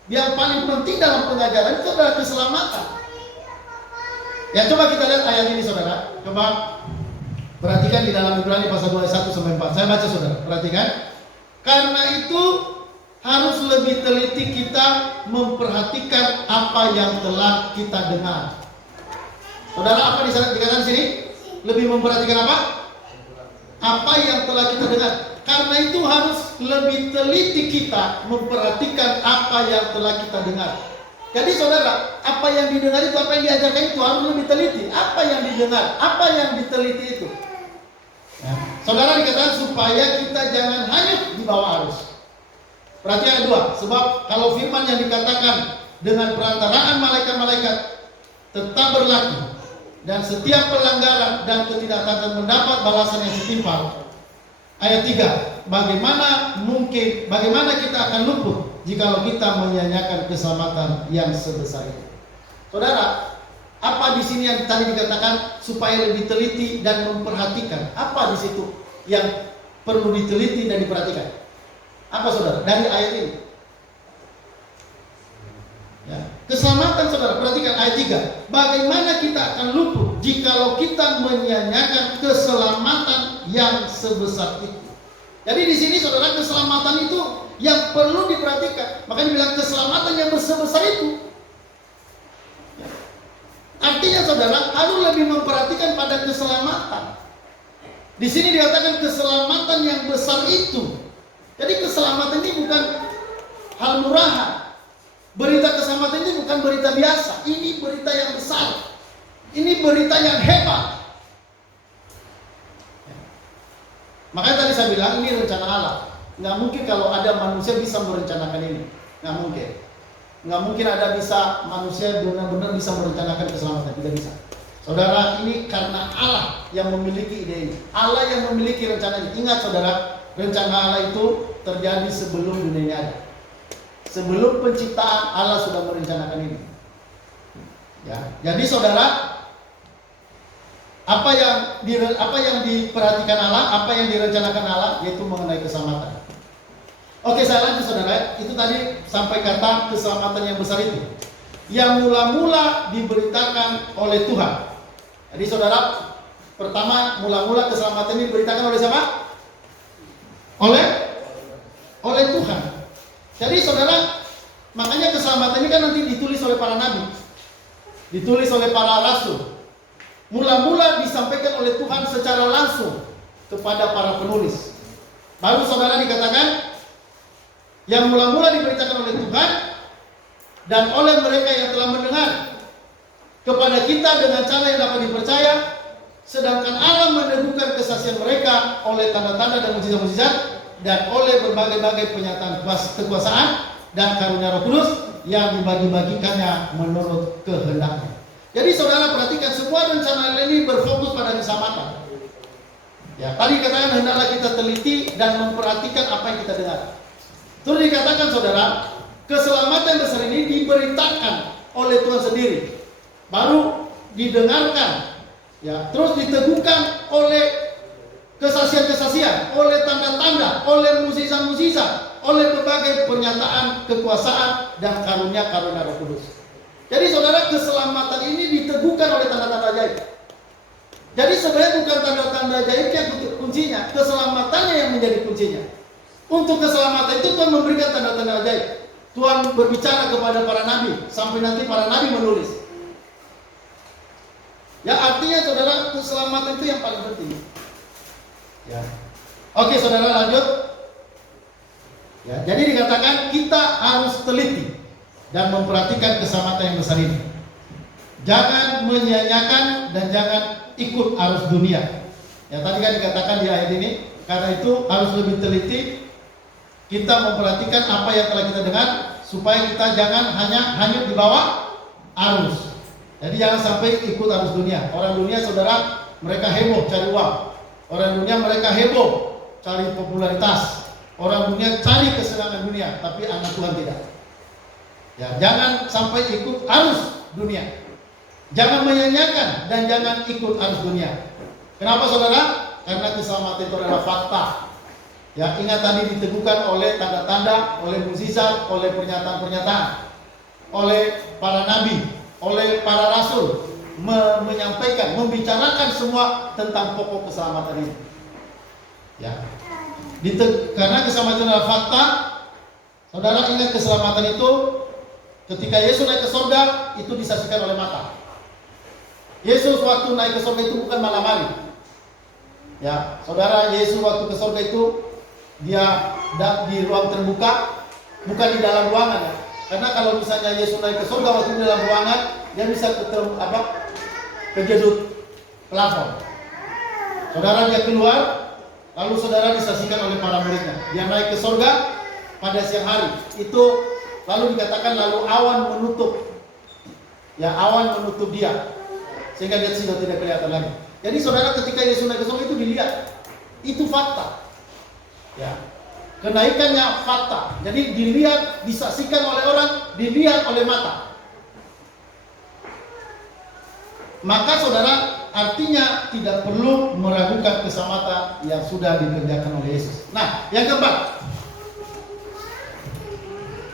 yang paling penting dalam pengajaran itu adalah keselamatan. Ya, coba kita lihat ayat ini, saudara. Coba perhatikan di dalam Ibrani pasal 2 ayat 1 sampai 4. Saya baca, saudara. Perhatikan. Karena itu harus lebih teliti kita memperhatikan apa yang telah kita dengar. Saudara, apa dikatakan di sini? Lebih memperhatikan apa? Apa yang telah kita dengar. Karena itu harus lebih teliti kita memperhatikan apa yang telah kita dengar. Jadi saudara, apa yang didengar itu, apa yang diajarkan itu harus lebih teliti. Apa yang didengar, apa yang diteliti itu. Ya. Saudara, dikatakan supaya kita jangan hanyut di bawah arus. Perhatian kedua, sebab kalau firman yang dikatakan dengan perantaraan malaikat-malaikat tetap berlaku, dan setiap pelanggaran dan ketidaktaatan mendapat balasan yang setimpal. Ayat 3, bagaimana kita akan luput jikalau kita menyanyiakan keselamatan yang sebesar itu. Saudara, apa di sini yang tadi dikatakan supaya lebih teliti dan memperhatikan? Apa di situ yang perlu diteliti dan diperhatikan? Apa, saudara? Dari ayat ini. Ya. Keselamatan, saudara, perhatikan ayat 3. Bagaimana kita akan luput jikalau kita menyanyiakan keselamatan yang sebesar itu. Jadi di sini, saudara, keselamatan itu yang perlu diperhatikan. Makanya bilang keselamatan yang sebesar itu. Ya. Artinya, saudara, harus lebih memperhatikan pada keselamatan. Di sini dikatakan keselamatan yang besar itu. Jadi keselamatan ini bukan hal murahan. Berita keselamatan ini bukan berita biasa. Ini berita yang besar. Ini berita yang hebat. Makanya tadi saya bilang ini rencana Allah. Nggak mungkin kalau ada manusia bisa merencanakan ini. Nggak mungkin. Nggak mungkin ada manusia benar-benar bisa merencanakan keselamatan. Tidak bisa. Saudara, ini karena Allah yang memiliki ide ini. Allah yang memiliki rencana ini. Ingat, saudara, rencana Allah itu terjadi sebelum dunia ini ada. Sebelum penciptaan, Allah sudah merencanakan ini. Ya, jadi saudara, apa yang diperhatikan Allah, apa yang direncanakan Allah, yaitu mengenai keselamatan. Oke, saya lanjut, saudara. Itu tadi sampai kata keselamatan yang besar itu, yang mula-mula diberitakan oleh Tuhan. Jadi saudara, pertama mula-mula keselamatan ini diberitakan oleh siapa? Oleh Tuhan. Jadi saudara, makanya keselamatan ini kan nanti ditulis oleh para nabi, ditulis oleh para rasul. Mula-mula disampaikan oleh Tuhan secara langsung kepada para penulis. Baru saudara dikatakan yang mula-mula diberitakan oleh Tuhan dan oleh mereka yang telah mendengar kepada kita dengan cara yang dapat dipercaya, sedangkan Allah meneguhkan kesaksian mereka oleh tanda-tanda dan mukjizat-mukjizat dan oleh berbagai-bagai penyataan kekuasaan dan karunia Roh Kudus yang dibagi-bagikannya menurut kehendaknya. Jadi saudara perhatikan, semua rencana ini berfokus pada keselamatan. Ya, tadi katakan hendaklah kita teliti dan memperhatikan apa yang kita dengar. Terus dikatakan saudara, keselamatan besar ini diberitakan oleh Tuhan sendiri, baru didengarkan, ya, terus diteguhkan oleh kesaksian-kesaksian, oleh tanda-tanda, oleh mukjizat-mukjizat, oleh berbagai pernyataan kekuasaan dan karunia-karunia Roh Kudus. Jadi saudara, keselamatan ini diteguhkan oleh tanda-tanda ajaib. Jadi sebenarnya bukan tanda-tanda ajaib yang kuncinya, keselamatannya yang menjadi kuncinya. Untuk keselamatan itu Tuhan memberikan tanda-tanda ajaib. Tuhan berbicara kepada para nabi, sampai nanti para nabi menulis. Ya, artinya saudara, keselamatan itu yang paling penting. Ya. Oke, saudara, lanjut. Ya, jadi dikatakan kita harus teliti dan memperhatikan keselamatan yang besar ini. Jangan menyia-nyiakan dan jangan ikut arus dunia. Ya, tadi kan dikatakan di ayat ini, karena itu harus lebih teliti. Kita memperhatikan apa yang telah kita dengar, supaya kita jangan hanya hanyut di bawah arus. Jadi jangan sampai ikut arus dunia. Orang dunia, saudara, mereka heboh cari uang. Orang dunia mereka heboh cari popularitas. Orang dunia cari kesenangan dunia, tapi anak Tuhan tidak. Ya, jangan sampai ikut arus dunia. Jangan menyanyiakan dan jangan ikut arus dunia. Kenapa, saudara? Karena keselamatan itu adalah fakta. Ya, ingat tadi diteguhkan oleh tanda-tanda, oleh mukjizat, oleh pernyataan-pernyataan, oleh para nabi, oleh para rasul, menyampaikan, membicarakan semua tentang pokok keselamatan ini. Ya, karena keselamatan adalah fakta. Saudara ingat, keselamatan itu ketika Yesus naik ke surga itu disaksikan oleh mata. Yesus waktu naik ke surga itu bukan malam hari. Ya, saudara, Yesus waktu ke surga itu dia di ruang terbuka, bukan di dalam ruangan ya. Karena kalau misalnya Yesus naik ke surga waktu di dalam ruangan, dia bisa kejedut plafon. Saudara, dia keluar, lalu saudara disaksikan oleh para muridnya. Dia naik ke surga pada siang hari. Itu lalu dikatakan lalu awan menutup. Ya, awan menutup dia. Sehingga dia sudah tidak kelihatan lagi. Jadi saudara, ketika Yesus naik ke surga itu dilihat. Itu fakta. Ya. Kenaikannya fakta. Jadi dilihat, disaksikan oleh orang, dilihat oleh mata. Maka saudara, artinya tidak perlu meragukan keselamatan yang sudah dikerjakan oleh Yesus. Nah, yang keempat,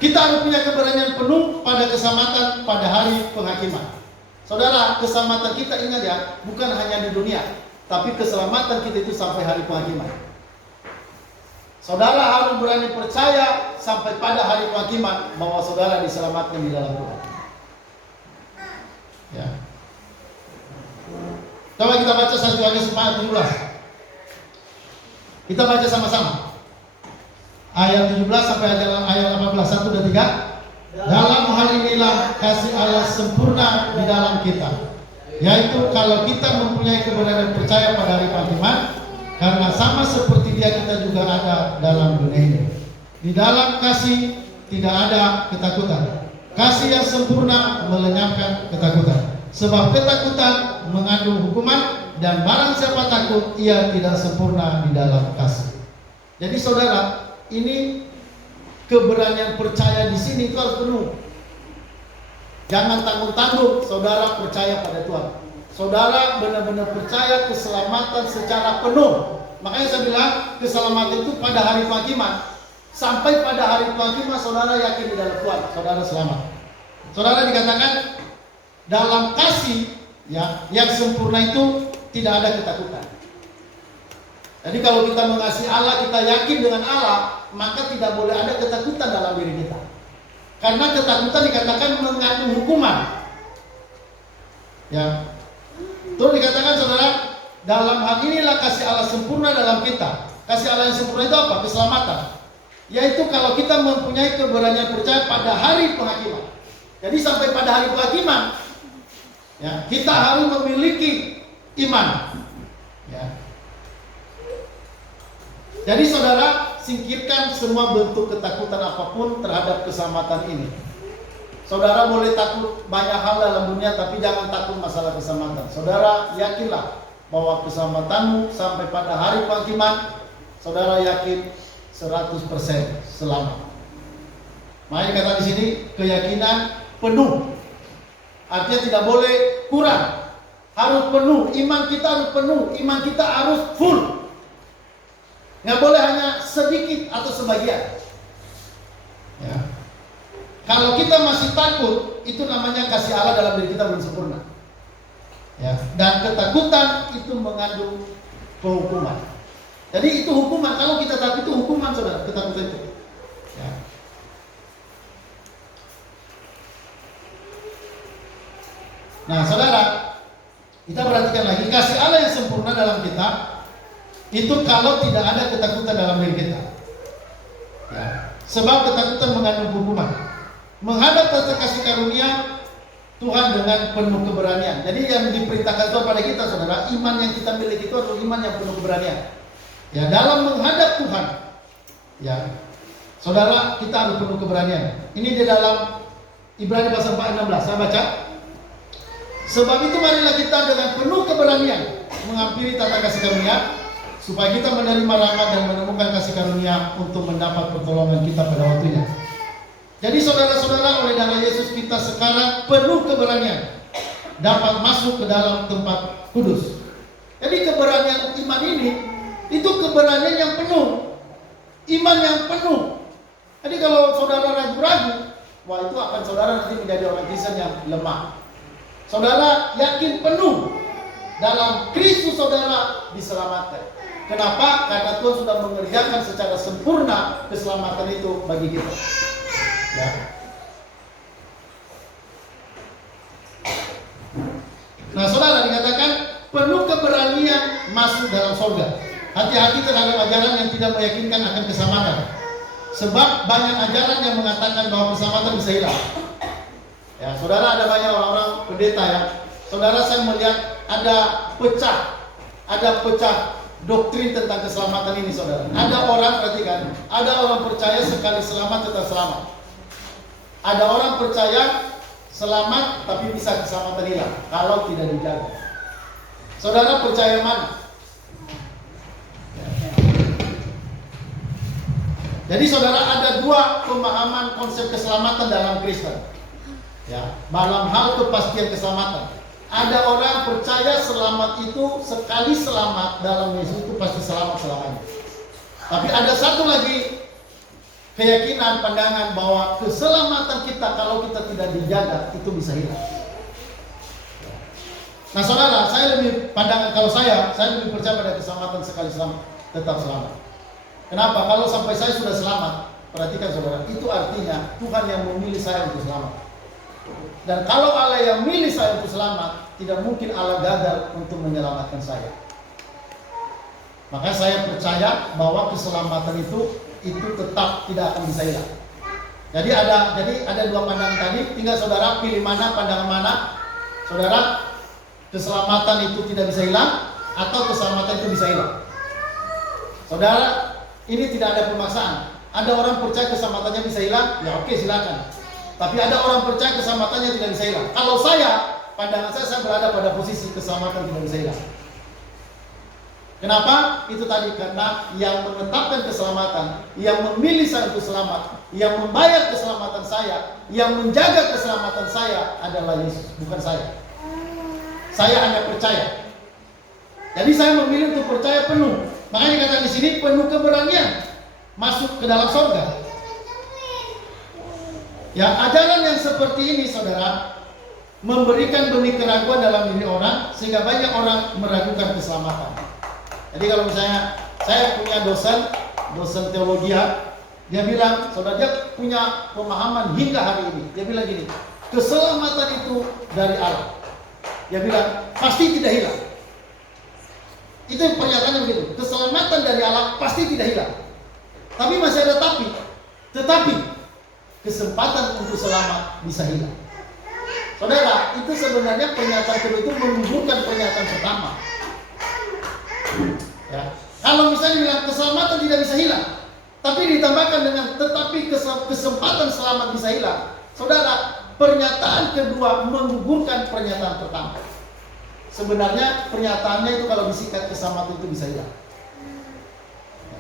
kita harus punya keberanian penuh pada keselamatan pada hari penghakiman. Saudara, keselamatan kita, ingat ya, bukan hanya di dunia, tapi keselamatan kita itu sampai hari penghakiman. Saudara harus berani percaya sampai pada hari penghakiman bahwa saudara diselamatkan di dalam Tuhan. Ya. Coba kita baca 1 Yohanes 4:17. Kita baca sama-sama. Ayat 17 sampai ayat 18, 1 dan 3. Dalam hal inilah kasih Allah sempurna di dalam kita, yaitu kalau kita mempunyai kebenaran percaya pada hari penghakiman, karena sama seperti Dia kita juga ada dalam dunia ini. Di dalam kasih tidak ada ketakutan. Kasih yang sempurna melenyapkan ketakutan. Sebab ketakutan mengandung hukuman, dan barang siapa takut ia tidak sempurna di dalam kasih. Jadi saudara, ini keberanian percaya di sini itu harus penuh. Jangan tanggung-tanggung saudara percaya pada Tuhan. Saudara benar-benar percaya keselamatan secara penuh. Makanya saya bilang keselamatan itu pada hari penghakiman. Sampai pada hari penghakiman saudara yakin di dalam Tuhan, saudara selamat. Saudara dikatakan dalam kasih ya yang sempurna itu tidak ada ketakutan. Jadi kalau kita mengasihi Allah, kita yakin dengan Allah, maka tidak boleh ada ketakutan dalam diri kita. Karena ketakutan dikatakan mengandung hukuman. Ya. Terus dikatakan saudara, dalam hal inilah kasih Allah sempurna dalam kita. Kasih Allah yang sempurna itu apa? Keselamatan. Yaitu kalau kita mempunyai keberanian percaya pada hari penghakiman. Jadi sampai pada hari penghakiman, ya, kita harus memiliki iman. Ya. Jadi saudara, singkirkan semua bentuk ketakutan apapun terhadap keselamatan ini. Saudara boleh takut banyak hal dalam dunia, tapi jangan takut masalah keselamatan. Saudara yakinlah bahwa keselamatanmu sampai pada hari penghakiman, saudara yakin 100% selamat. Makanya kata di sini keyakinan penuh. Artinya tidak boleh kurang, harus penuh. Iman kita harus penuh, iman kita harus full. Nggak boleh hanya sedikit atau sebagian. Ya. Kalau kita masih takut, itu namanya kasih Allah dalam diri kita belum sempurna. Ya, dan ketakutan itu mengandung penghukuman. Jadi itu hukuman. Kalau kita takut itu hukuman, saudara. Ketakutan itu. Ya. Nah, saudara, kita perhatikan lagi kasih Allah yang sempurna dalam kita itu kalau tidak ada ketakutan dalam diri kita. Ya. Sebab ketakutan mengandung hukuman. Menghadap tata kasih karunia Tuhan dengan penuh keberanian. Jadi yang diperintahkan Tuhan pada kita, saudara, iman yang kita miliki itu adalah iman yang penuh keberanian. Ya, dalam menghadap Tuhan, ya, saudara, kita harus penuh keberanian. Ini di dalam Ibrani pasal 4:16. Saya baca. Sebab itu marilah kita dengan penuh keberanian menghampiri tata kasih karunia, supaya kita menerima rahmat dan menemukan kasih karunia untuk mendapat pertolongan kita pada waktunya. Jadi saudara-saudara, oleh darah Yesus kita sekarang penuh keberanian dapat masuk ke dalam tempat kudus. Jadi keberanian iman ini itu keberanian yang penuh, iman yang penuh. Jadi kalau saudara ragu-ragu, wah itu akan saudara nanti menjadi orang Kristen yang lemah. Saudara yakin penuh dalam Kristus saudara diselamatkan. Kenapa? Karena Tuhan sudah mengerjakan secara sempurna keselamatan itu bagi kita. Ya. Nah, saudara, dikatakan penuh keberanian masuk dalam surga. Hati-hati terhadap ajaran yang tidak meyakinkan akan keselamatan. Sebab banyak ajaran yang mengatakan bahwa keselamatan bisa hilang. Ya, saudara, ada banyak orang-orang pendeta ya. Saudara, saya melihat ada pecah doktrin tentang keselamatan ini, saudara. Ada orang, perhatikan, ada orang percaya sekali selamat tetap selamat. Ada orang percaya selamat tapi bisa keselamatan hilang kalau tidak dijaga. Saudara percaya mana? Jadi saudara, ada dua pemahaman konsep keselamatan dalam Kristen. Ya, dalam hal kepastian keselamatan. Ada orang percaya selamat itu sekali selamat dalam Yesus itu pasti selamat selamanya. Tapi ada satu lagi keyakinan, pandangan bahwa keselamatan kita kalau kita tidak dijaga itu bisa hilang. Nah, saudara, saya lebih pandangan, kalau saya lebih percaya pada keselamatan sekali selamat, tetap selamat. Kenapa? Kalau sampai saya sudah selamat, perhatikan saudara, itu artinya Tuhan yang memilih saya untuk selamat. Dan kalau Allah yang milih saya untuk selamat, tidak mungkin Allah gagal untuk menyelamatkan saya. Maka saya percaya bahwa keselamatan itu tetap tidak akan bisa hilang. Jadi ada dua pandangan tadi, tinggal saudara pilih mana, pandangan mana. Saudara, keselamatan itu tidak bisa hilang atau keselamatan itu bisa hilang. Saudara, ini tidak ada pemaksaan. Ada orang percaya keselamatannya bisa hilang, ya oke, silakan. Tapi ada orang percaya keselamatannya tidak bisa hilang. Kalau pandangan saya berada pada posisi keselamatan tidak bisa hilang. Kenapa? Itu tadi, karena yang menetapkan keselamatan, yang memilih saya untuk selamat, yang membayar keselamatan saya, yang menjaga keselamatan saya adalah Yesus, bukan saya. Saya hanya percaya. Jadi saya memilih untuk percaya penuh. Makanya dikatakan di sini penuh keberanian masuk ke dalam surga. Ya, ajaran yang seperti ini, saudara, memberikan benih keraguan dalam diri orang sehingga banyak orang meragukan keselamatan. Jadi kalau misalnya saya punya dosen teologi, dia bilang, saudara, dia punya pemahaman hingga hari ini. Dia bilang gini, keselamatan itu dari Allah. Dia bilang pasti tidak hilang. Itu pernyataannya begitu. Keselamatan dari Allah pasti tidak hilang. Tapi masih ada tetapi kesempatan untuk selamat bisa hilang. Saudara, itu sebenarnya pernyataan kedua itu menggugurkan pernyataan pertama. Ya. Kalau misalnya bilang keselamatan tidak bisa hilang, tapi ditambahkan dengan tetapi kesempatan selamat bisa hilang. Saudara, pernyataan kedua menggugurkan pernyataan pertama. Sebenarnya pernyataannya itu kalau disikat keselamatan itu bisa hilang.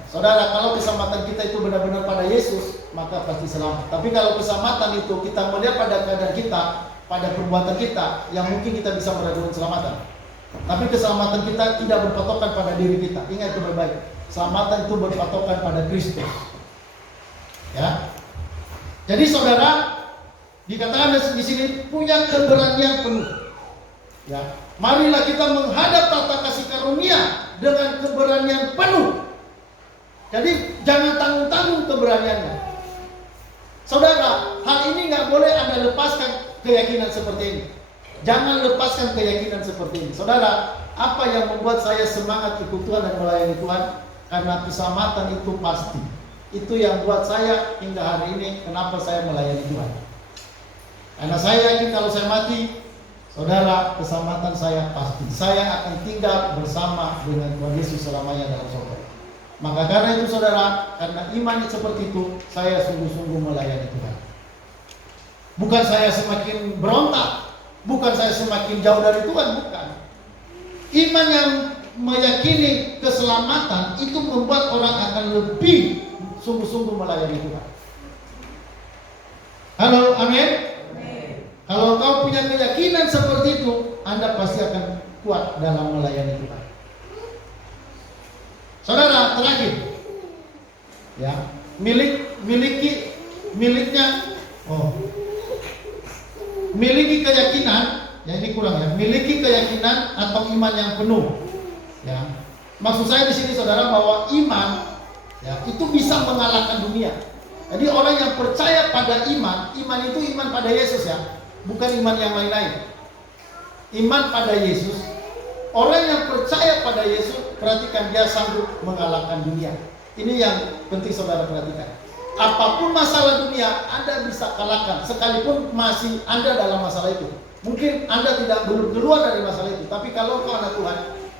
Saudara, kalau keselamatan kita itu benar-benar pada Yesus, maka pasti selamat. Tapi kalau keselamatan itu kita melihat pada keadaan kita, pada perbuatan kita, yang mungkin kita bisa meragukan keselamatan. Tapi keselamatan kita tidak berpatokan pada diri kita. Ingat itu baik-baik. Keselamatan itu berpatokan pada Kristus. Ya. Jadi saudara, dikatakan di sini punya keberanian penuh. Ya, Marilah kita menghadap tata kasih karunia dengan keberanian penuh. Jadi jangan tanggung-tanggung keberaniannya. Saudara, hal ini nggak boleh Anda lepaskan keyakinan seperti ini. Jangan lepaskan keyakinan seperti ini. Saudara, apa yang membuat saya semangat ikut Tuhan dan melayani Tuhan? Karena keselamatan itu pasti. Itu yang buat saya hingga hari ini kenapa saya melayani Tuhan. Karena saya yakin kalau saya mati, saudara, keselamatan saya pasti. Saya akan tinggal bersama dengan Tuhan Yesus selamanya dalam surga. Maka karena itu saudara, karena iman seperti itu, saya sungguh-sungguh melayani Tuhan. Bukan saya semakin berontak, bukan saya semakin jauh dari Tuhan, bukan. Iman yang meyakini keselamatan itu membuat orang akan lebih sungguh-sungguh melayani Tuhan. Halo, amin. Kalau kau punya keyakinan seperti itu, Anda pasti akan kuat dalam melayani Tuhan. Saudara, terakhir, ya, miliki keyakinan, ya ini kurang ya, miliki keyakinan atau iman yang penuh, ya. Maksud saya di sini saudara bahwa iman, ya, itu bisa mengalahkan dunia. Jadi orang yang percaya pada iman itu iman pada Yesus ya, bukan iman yang lain-lain. Iman pada Yesus. Orang yang percaya pada Yesus, perhatikan, dia sanggup mengalahkan dunia. Ini yang penting saudara perhatikan. Apapun masalah dunia, Anda bisa kalahkan, sekalipun masih Anda dalam masalah itu. Mungkin Anda belum keluar dari masalah itu, tapi kalau kau anak Tuhan,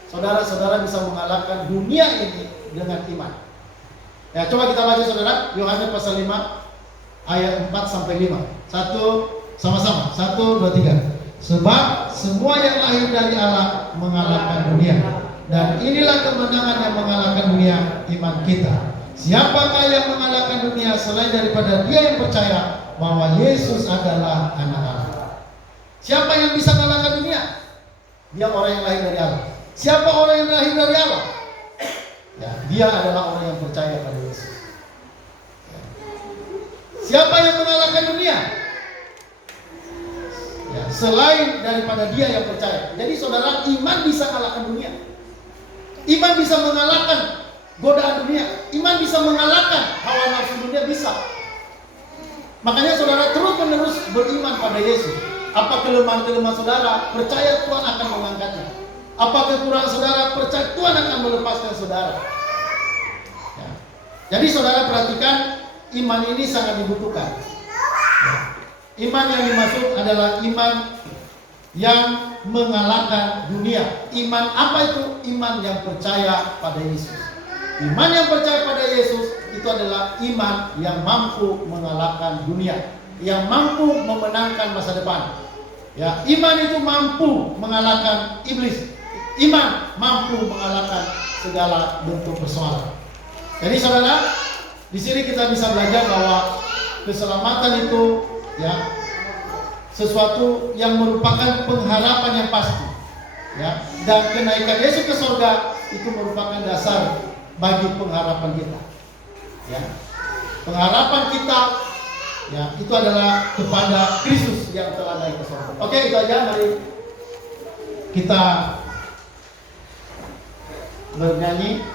saudara-saudara bisa mengalahkan dunia ini dengan iman. Ya, coba kita baca saudara, Yohanes pasal 5 ayat 4 sampai 5. Satu, sama-sama. 1, 2, 3. Sebab semua yang lahir dari Allah mengalahkan dunia, dan inilah kemenangan yang mengalahkan dunia, iman kita. Siapakah yang mengalahkan dunia selain daripada dia yang percaya bahwa Yesus adalah anak Allah? Siapa yang bisa mengalahkan dunia? Dia orang yang lahir dari Allah. Siapa orang yang lahir dari Allah? Ya, dia adalah orang yang percaya pada Yesus. Ya. Siapa yang mengalahkan dunia? Ya, selain daripada dia yang percaya. Jadi saudara, iman bisa mengalahkan dunia. Iman bisa mengalahkan godaan dunia. Iman bisa mengalahkan hawa nafsu dunia, bisa. Makanya saudara terus menerus beriman pada Yesus. Apa kelemahan-kelemahan saudara, percaya Tuhan akan mengangkatnya. Apa kekurangan saudara, percaya Tuhan akan melepaskan saudara. Ya. Jadi saudara perhatikan, iman ini sangat dibutuhkan. Ya. Iman yang dimaksud adalah iman yang mengalahkan dunia. Iman apa itu? Iman yang percaya pada Yesus. Iman yang percaya pada Yesus itu adalah iman yang mampu mengalahkan dunia, yang mampu memenangkan masa depan. Ya, iman itu mampu mengalahkan iblis. Iman mampu mengalahkan segala bentuk persoalan. Jadi saudara, di sini kita bisa belajar bahwa keselamatan itu, ya, sesuatu yang merupakan pengharapan yang pasti, ya, dan kenaikan Yesus ke surga itu merupakan dasar bagi pengharapan kita, ya. Pengharapan kita, ya, itu adalah kepada Kristus yang telah naik ke surga. Oke, itu aja. Mari kita bernyanyi.